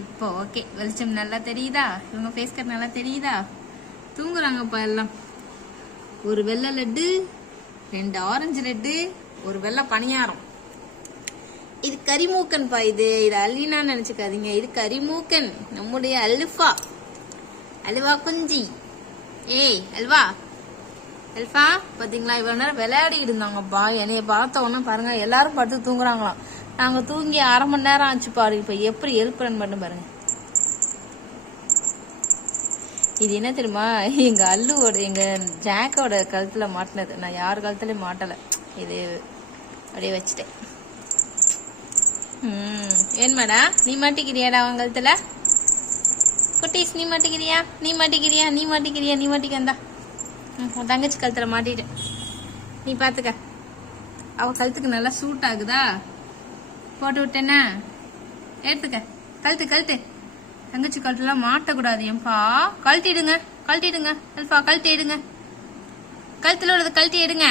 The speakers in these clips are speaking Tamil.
இப்போ ஓகே வெளிச்சம் நல்லா தெரியுதா? இவங்க ஃபேஸ் கட் நல்லா தெரியுதா? தூங்குறாங்கப்பா எல்லாம். ஒரு வெள்ளை லட்டு ரெண்டு ஆரஞ்சு லட்டு ஒரு வெள்ளை பணியாரம். இது கரிமூக்கன் பா இது. இது அல்லினா நினைச்சுக்காதீங்க. இது கரிமூக்கன் நம்முடைய அல்ஃபா. அல்வா குஞ்சி. ஏய் அல்வா அல்ஃபா பாத்தீங்களா? இவ்வளவு நேரம் விளையாடிட்டு இருந்தாங்கப்பா. என்னைய பார்த்த உடனே பாருங்க எல்லாரும் படுத்து தூங்குறாங்களாம். நாங்க தூங்கி அரை மணி நேரம் ஆச்சு பாரு இப்ப எப்படி எழுப்புறேன்னு பண்ணு பாருங்க. இது என்ன தெரியுமா? எங்க அல்லுவோட எங்க ஜாக்கோட கழுத்துல மாட்டினது. நான் யார் கழுத்துலயும் மாட்டல. இது அப்படியே வச்சுட்டேன். ம் ஏன் மேடா? நீ மாட்டிக்கிறியாடா அவன் கழுத்துல? குட்டீஸ் நீ மாட்டிக்கிறியா? நீ மாட்டிக்கிறியா? நீ மாட்டிக்கிறியா? நீ மாட்டிக்கந்தா ம் உன் தங்கச்சி கழுத்துல மாட்டிட்டேன். நீ பாத்துக்க. அவன் கழுத்துக்கு நல்லா சூட் ஆகுதா? போட்டு விட்டேன்னா எடுத்துக்க கழுத்து கழுத்து தங்கச்சி கழுத்துலாம் மாட்டக்கூடாது ஏன்பா கழட்டிடுங்க கழட்டிடுங்க. அல்பா கழட்டிடுங்க. கழுத்துல உள்ளது கழட்டி எடுங்க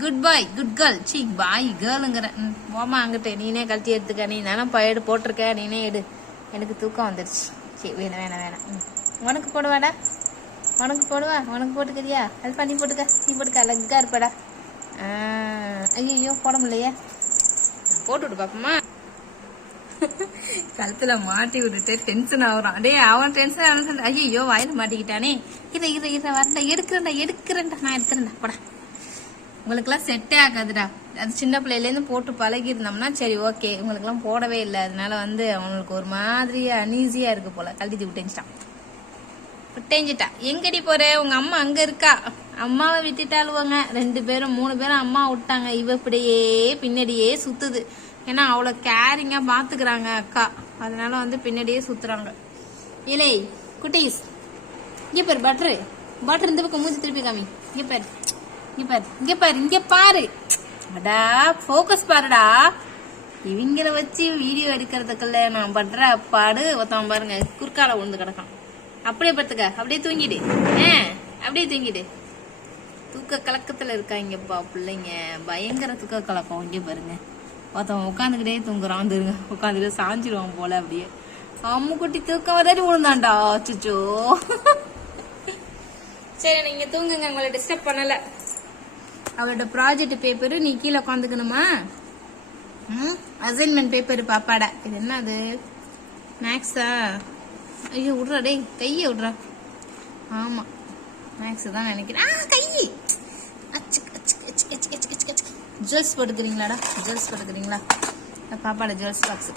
குட் பாய் குட் கேர்ள் சீ பாய் கேர்ளுங்கிற போமா அங்கிட்டு. நீனே கழட்டி எடுத்துக்க. நீ நினப்பா எடு போட்டிருக்க. நீனே எடு. எனக்கு தூக்கம் வந்துடுச்சு சரி வேணாம் வேணாம் வேணாம். ம். உனக்கு போடுவாடா? உனக்கு போடுவா? உனக்கு போட்டுக்கிறியா? அல்பா நீ போட்டுக்க. நீ போட்டுக்க. அழகாக இருப்பாடா. ஐயோ போட முடியலையே. போட்டுவிடு பாப்போமா. கழுத்துல மாட்டி விட்டுட்டு டென்ஷன் ஆகுறான். டேய் அவன் டென்ஷன் ஆகணும் ஐயோ வாயில மாட்டிக்கிட்டானே. இதை இதை இதை வரல எடுக்கிறேன்டா எடுக்கிறேன்டா. நான் எடுத்துறேன்டா போடா. உங்களுக்குலாம் செட்டே ஆகாதுடா. அது சின்ன பிள்ளையிலேருந்து போட்டு பழகி இருந்தோம்னா சரி ஓகே உங்களுக்குலாம் போடவே இல்லை. அதனால வந்து அவங்களுக்கு ஒரு மாதிரியா அனீசியா இருக்கு போல. கழட்டி விட்டுச்சிட்டான் விட்டேஞ்சிட்டா எங்கடி போற? உங்க அம்மா அங்க இருக்கா? அம்மாவை விட்டுட்டாளுவங்க ரெண்டு பேரும் மூணு பேரும் அம்மா விட்டாங்க. இவ இப்படியே பின்னாடியே சுத்துது. ஏன்னா அவ்வளோ கேரிங்கா பாத்துக்கிறாங்க அக்கா. அதனால வந்து பின்னாடியே சுத்துறாங்க. இலை குட்டீஸ் இங்க பாரு பட்ரு பட்ரு இந்த பக்கம் மூஞ்சி திருப்பி காமி. இங்க பாரு. இங்க பாரு. இங்க பாரு. இங்க பாரு. அடா ஃபோக்கஸ் பாருடா. இவங்கள வச்சு வீடியோ எடுக்கிறதுக்குள்ள நான் படுற பாடு ஒருத்தவன் பாருங்க குறுக்கால விழுந்து கிடக்கான். அப்படியே படுத்துக்க. அப்படியே தூங்கிடு. ஆ, அப்படியே தூங்கிடு. தூக்க கலக்கத்துல இருக்காங்கப்பா பிள்ளைங்க. பயங்கர தூக்க கலக்கம் இங்க பாருங்க. ஒருத்தவன் உட்காந்துக்கிட்டே தூங்குறான் வந்துருங்க உட்காந்துட்டு சாஞ்சிடுவான் போல அப்படியே. அம்முக்குட்டி தூக்கம் வராடி விழுந்தான்டா. சுச்சோ சரி நீங்க தூங்குங்க. உங்களை டிஸ்டர்ப் பண்ணல. அவளோட ப்ராஜெக்ட் பேப்பர் நீ கீழே உட்காந்துக்கணுமா? Assignment paper பாப்பாட. இது என்ன அது மேக்ஸா ஐயோ விட்றா டேய் கையை விட்றா. ஆமாம் மேக்ஸ் தான் நினைக்கிறேன். ஆ கை! அச்சு அச்சு அச்சு அச்சு அச்சு அச்சு அச்சு. ஜுவல்ஸ் போட்டுக்கிறீங்களாடா? ஜுவல்ஸ் போட்டுக்கிறீங்களா? பாப்பாட ஜுவல்ஸ் பாக்ஸ்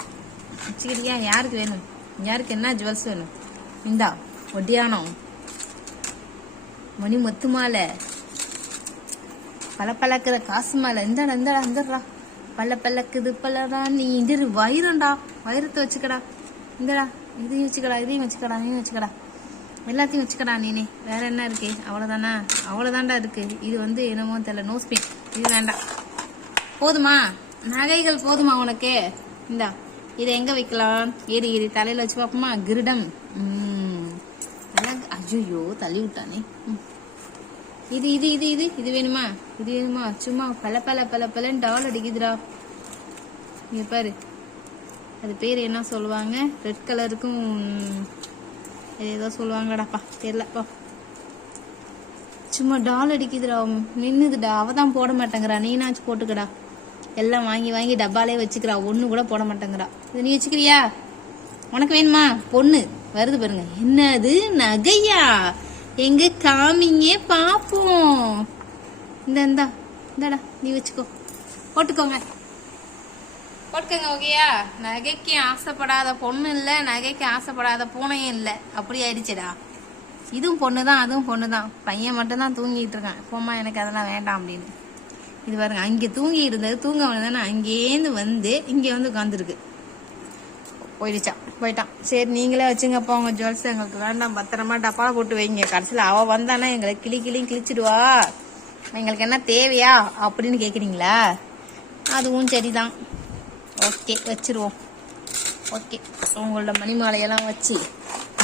வச்சுக்கிறியா யாருக்கு வேணும்? யாருக்கு என்ன ஜுவல்ஸ் வேணும்? இந்தா ஒட்டியானம் மணி மொத்து மாலை. பல பழக்குற காசு மாலை. இந்தாடா இந்தாடா இந்தடா பல பழக்குது பலதான் நீ இது வைரம்டா வயிறத்தை வச்சுக்கடா. இந்தடா. இதையும் வச்சுக்கடா இதையும் வச்சுக்கடா நீயும் வச்சுக்கடா. எல்லாத்தையும் வச்சுக்கடா நீனே. வேற என்ன இருக்கு? அவ்வளோதானா அவ்வளோதாண்டா இருக்கு. இது வந்து என்னமோ தெரியல. நோஸ் பின் இது வேண்டாம். போதுமா? நகைகள் போதுமா உனக்கு? இந்தா இதை எங்கே வைக்கலாம்? ஏறி ஏறி தலையில் வச்சு பார்ப்போமா? கிருடம். உம் ஐயோ தள்ளி விட்டானே. ம். இது இது இது இது இது வேணுமா? இது வேணுமா? சும்மா பல பல பல பலன்னு டால் அடிக்குதுடா. இங்கே பாரு. அது பேர் என்ன சொல்லுவாங்க? ரெட் கலருக்கும் ஏதோ சொல்லுவாங்கடாப்பா தெரியலப்பா சும்மா டால் அடிக்குதுடா நின்றுதுடா அவ தான் போட மாட்டேங்கிறா. நீனாச்சும் போட்டுக்கடா. எல்லாம் வாங்கி வாங்கி டப்பாலே வச்சுக்கிறா. ஒன்று கூட போட மாட்டேங்கிறா. இது நீ வச்சுக்கிறியா? உனக்கு வேணுமா? பொண்ணு. வருது பாருங்க. என்னது? நகையா? எங்க காமிங்க? பாப்போம். இந்த இந்தா இந்தாடா நீ வச்சுக்கோ. போட்டுக்கோங்க. போட்டுக்கோங்க ஓகேயா நகைக்கு ஆசைப்படாத பொண்ணு இல்லை நகைக்கு ஆசைப்படாத பூனையும் இல்லை. அப்படி ஆயிடுச்சுடா. இதுவும் பொண்ணு தான் அதுவும் பொண்ணு தான் பையன் மட்டும்தான் தூங்கிட்டு இருக்கான். போமா எனக்கு அதெல்லாம் வேண்டாம் அப்படின்னு. இது பாருங்க அங்கே தூங்கி இருந்தது தூங்க வந்ததானே அங்கேருந்து வந்து இங்கே வந்து உட்காந்துருக்கு போயிடுச்சான் போயிட்டான். சரி நீங்களே வச்சுங்கப்பா உங்கள் ஜுவல்ஸ் எங்களுக்கு வேண்டாம். பத்திரமா டப்பால போட்டு வைங்க. கடைசியில் அவள் வந்தானா எங்களை கிளி கிளி கிழிச்சிடுவா. எங்களுக்கு என்ன தேவையா அப்படின்னு கேட்குறீங்களா அதுவும் சரிதான். ஓகே வச்சிருவோம். ஓகே உங்களோட மணி மாலையெல்லாம் வச்சு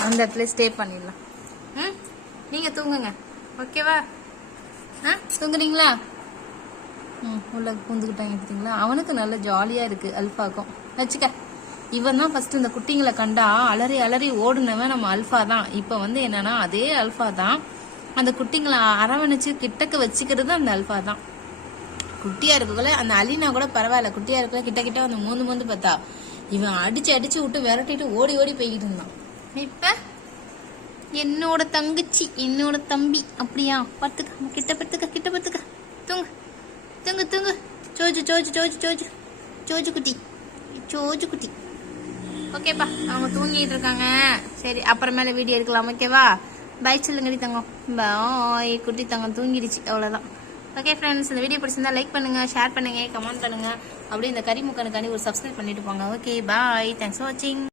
அந்த இடத்துல ஸ்டே பண்ணிடலாம். ம்? நீங்கள் தூங்குங்க. ஓகேவா ஆ தூங்குறீங்களா? ம் உள்ள பூந்துக்கிட்டாங்க பார்த்தீங்களா அவனுக்கு நல்ல ஜாலியாக இருக்குது அல்ஃபாக்கும். வச்சுக்க. இவன் தான் ஃபஸ்ட்டு இந்த குட்டிங்களை கண்டா அலறி அலறி ஓடுனவன் நம்ம அல்ஃபா தான். இப்போ வந்து என்னன்னா அதே அல்ஃபா தான். அந்த குட்டிங்களை அரவணைச்சு கிட்டக்க வச்சுக்கிறது அந்த அல்ஃபா தான். குட்டியா இருக்கக்குள்ள அந்த அலினா கூட பரவாயில்ல குட்டியா இருக்கல கிட்ட கிட்ட வந்து மூந்து மூந்து பார்த்தா. இவன் அடிச்சு அடிச்சு விட்டு விரட்டிட்டு ஓடி ஓடி போய்கிட்டு இருந்தான். இப்ப என்னோட தங்கச்சி என்னோட தம்பி அப்படியா? பத்துக்க கிட்ட பத்துக்க கிட்ட பத்துக்க தூங்கு தூங்கு தூங்கு. சோஜு சோஜு சோஜு சோஜு. சோஜு குட்டி சோஜு குட்டி. ஓகேப்பா அவங்க தூங்கிட்டு இருக்காங்க. சரி அப்புறமேல வீடியோ எடுக்கலாம் ஓகேவா பை சொல்லுங்கடி தங்கம். பாய் குட்டி தங்கம் தூங்கிடுச்சு அவ்வளோதான் ஓகே ஃப்ரெண்ட்ஸ் இந்த வீடியோ பிடிச்சிருந்தா லைக் பண்ணுங்க ஷேர் பண்ணுங்க கமெண்ட் பண்ணுங்க. அப்படியே இந்த கறி முக்கனுக்காண்டி ஒரு சப்ஸ்கிரைப் பண்ணிட்டு போங்க. ஓகே பாய் தேங்க்ஸ் ஃபார் வாட்சிங்